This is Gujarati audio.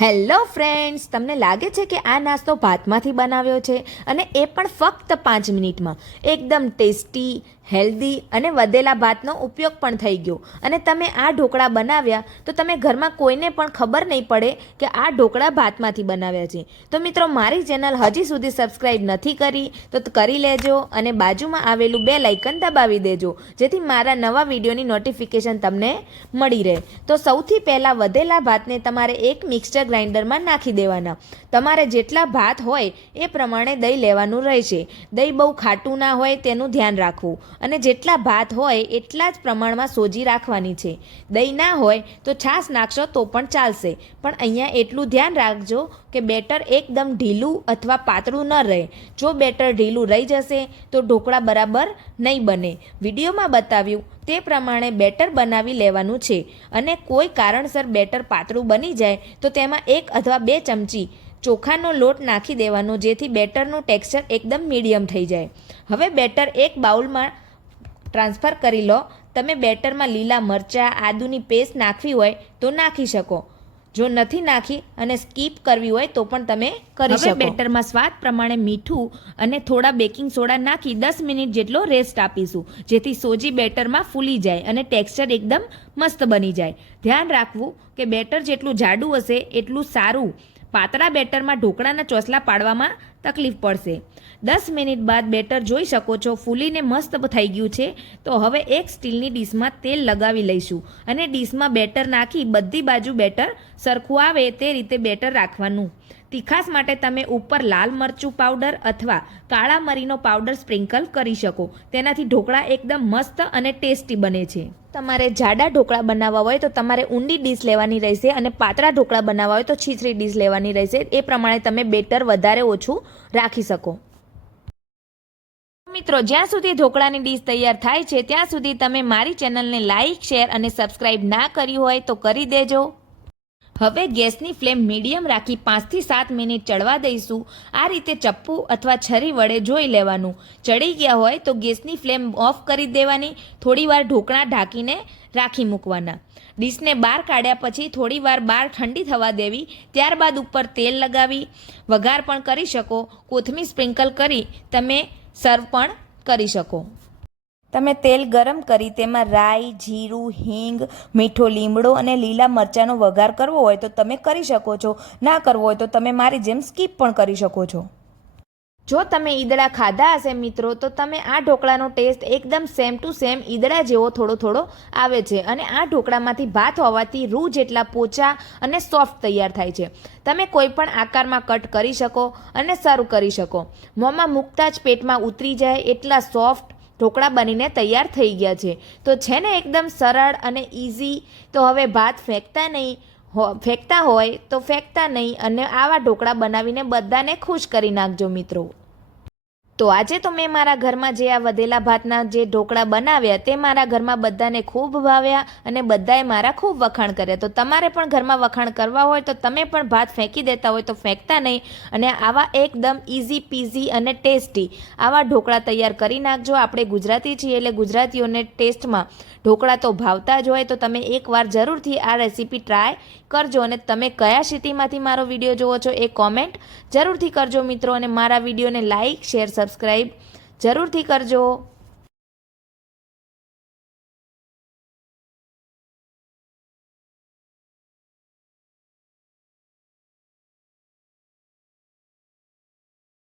હેલો ફ્રેન્ડ્સ, તમને લાગે છે કે આ નાસ્તો ભાતમાંથી બનાવ્યો છે અને એ પણ ફક્ત 5 મિનિટમાં એકદમ ટેસ્ટી, હેલ્ધી અને વધેલા ભાતનો ઉપયોગ પણ થઈ ગયો અને તમે આ ઢોકળા બનાવ્યા તો તમે ઘરમાં કોઈને પણ ખબર નહીં પડે કે આ ઢોકળા ભાતમાંથી બનાવ્યા છે. તો મિત્રો, મારી ચેનલ હજી સુધી સબસ્ક્રાઈબ નથી કરી તો કરી લેજો અને બાજુમાં આવેલું બેલ આઇકન દબાવી દેજો, જેથી મારા નવા વિડીયોની નોટિફિકેશન તમને મળી રહે. તો સૌથી પહેલાં વધેલા ભાતને તમારે એક મિક્સર ગ્રાઇન્ડરમાં નાખી દેવાના. તમારે જેટલા ભાત હોય એ પ્રમાણે દહીં લેવાનું રહેશે. દહીં બહુ ખાટું ના હોય તેનું ધ્યાન રાખવું અને જેટલા ભાત હોય એટલા જ પ્રમાણમાં સોજી રાખવાની છે. દહીં ના હોય તો છાશ નાખશો તો પણ ચાલશે, પણ અહીંયા એટલું ધ્યાન રાખજો કે બેટર એકદમ ઢીલું અથવા પાતળું ન રહે. જો બેટર ઢીલું રહી જશે તો ઢોકળા બરાબર નહીં બને. વિડીયોમાં બતાવ્યું તે પ્રમાણે બેટર બનાવી લેવાનું છે અને કોઈ કારણસર બેટર પાતળું બની જાય તો તેમાં 1 અથવા 2 ચમચી ચોખાનો લોટ નાખી દેવાનો, જેથી બેટરનું ટેક્સચર એકદમ મીડિયમ થઈ જાય. હવે બેટર એક બાઉલમાં ટ્રાન્સફર કરી લો. તમે બેટરમાં લીલા મરચાં, આદુની પેસ્ટ નાખવી હોય તો નાખી શકો. જો નથી નાખી અને સ્કીપ કરવી હોય તો પણ તમે કરી શકો. બેટરમાં સ્વાદ પ્રમાણે મીઠું અને થોડા બેકિંગ સોડા નાખી 10 મિનિટ જેટલો રેસ્ટ આપીશું, જેથી સોજી બેટરમાં ફૂલી જાય અને ટેક્સચર એકદમ મસ્ત બની જાય. ધ્યાન રાખવું કે બેટર જેટલું જાડું હશે એટલું સારું. પાતળા બેટરમાં ઢોકળાના ચોસલા પાડવામાં તકલીફ પડશે. 10 મિનિટ બાદ બેટર જોઈ શકો છો ફૂલીને મસ્ત થઈ ગયું છે. તો હવે એક સ્ટીલની ડીશમાં તેલ લગાવી લઈશું અને ડીશમાં બેટર નાખી બધી બાજુ બેટર સરખું આવે તે રીતે બેટર રાખવાનું. તીખાસ માટે તમે ઉપર લાલ મરચું પાવડર અથવા કાળા મરીનો પાવડર સ્પ્રિંકલ કરી શકો. તેનાથી ઢોકળા એકદમ મસ્ત અને ટેસ્ટી બને છે. તમારે જાડા ઢોકળા બનાવવા હોય તો તમારે ઊંડી ડીશ લેવાની રહેશે અને પાતળા ઢોકળા બનાવવા હોય તો છીછરી ડીશ લેવાની રહેશે. એ પ્રમાણે તમે બેટર વધારે ઓછું રાખી શકો. મિત્રો, જ્યાં સુધી ઢોકળાની ડીશ તૈયાર થાય છે ત્યાં સુધી તમે મારી ચેનલને લાઇક, શેર અને સબસ્ક્રાઈબ ના કરી હોય તો કરી દેજો. હવે ગેસની ફ્લેમ મીડિયમ રાખી 5 થી 7 મિનિટ ચડવા દઈશું. આ રીતે ચપ્પુ અથવા છરી વડે જોઈ લેવાનું. ચડી ગયા હોય તો ગેસની ફ્લેમ ઓફ કરી દેવાની. થોડીવાર ઢોકળા ઢાંકીને રાખી મૂકવાના. ડીશને બહાર કાઢ્યા પછી થોડીવાર બહાર ઠંડી થવા દેવી. ત્યારબાદ ઉપર તેલ લગાવી વઘાર પણ કરી શકો. કોથમીર સ્પ્રિંકલ કરી તમે સર્વ પણ કરી શકો. તમે તેલ ગરમ કરી તેમાં રાઈ, જીરું, હિંગ, મીઠો લીમડો અને લીલા મરચાંનો વઘાર કરવો હોય તો તમે કરી શકો છો. ના કરવો હોય તો તમે મારી જેમ સ્કીપ પણ કરી શકો છો. જો તમે ઈદડા ખાધા હશે મિત્રો તો તમે આ ઢોકળાનો ટેસ્ટ એકદમ સેમ ટુ સેમ ઈદડા જેવો થોડો થોડો આવે છે અને આ ઢોકળામાંથી ભાત હોવાથી રૂ જેટલા પોચા અને સોફ્ટ તૈયાર થાય છે. તમે કોઈ પણ આકારમાં કટ કરી શકો અને સર્વ કરી શકો. મોંમાં મૂકતા જ પેટમાં ઉતરી જાય એટલા સોફ્ટ ઢોકળા બનીને તૈયાર થઈ ગયા છે. તો છે ને એકદમ સરળ અને ઇઝી. તો હવે ભાત ફેંકતા હોય તો ફેંકતા નહીં અને આવા ઢોકળા બનાવીને બધાને ખુશ કરી નાખજો મિત્રો. તો આજે તો મેં મારા ઘરમાં જે આ વધેલા ભાતના જે ઢોકળા બનાવ્યા તે મારા ઘરમાં બધાને ખૂબ ભાવ્યા અને બધાએ મારા ખૂબ વખાણ કર્યા. તો તમારે પણ ઘરમાં વખાણ કરવા હોય તો તમે પણ ભાત ફેંકી દેતા હોય તો ફેંકતા નહીં અને આવા એકદમ ઇઝી પીઝી અને ટેસ્ટી આવા ઢોકળા તૈયાર કરી નાખજો. આપણે ગુજરાતી છીએ એટલે ગુજરાતીઓને ટેસ્ટમાં ઢોકળા તો ભાવતા જ હોય. તો તમે એકવાર જરૂરથી આ રેસીપી ટ્રાય કરજો અને તમે કયા સિટીમાંથી મારો વિડીયો જુઓ છો એ કોમેન્ટ જરૂરથી કરજો મિત્રો. અને મારા વિડીયોને લાઇક, શેર, સબસ્ક્રાઈબ જરૂરથી કરજો.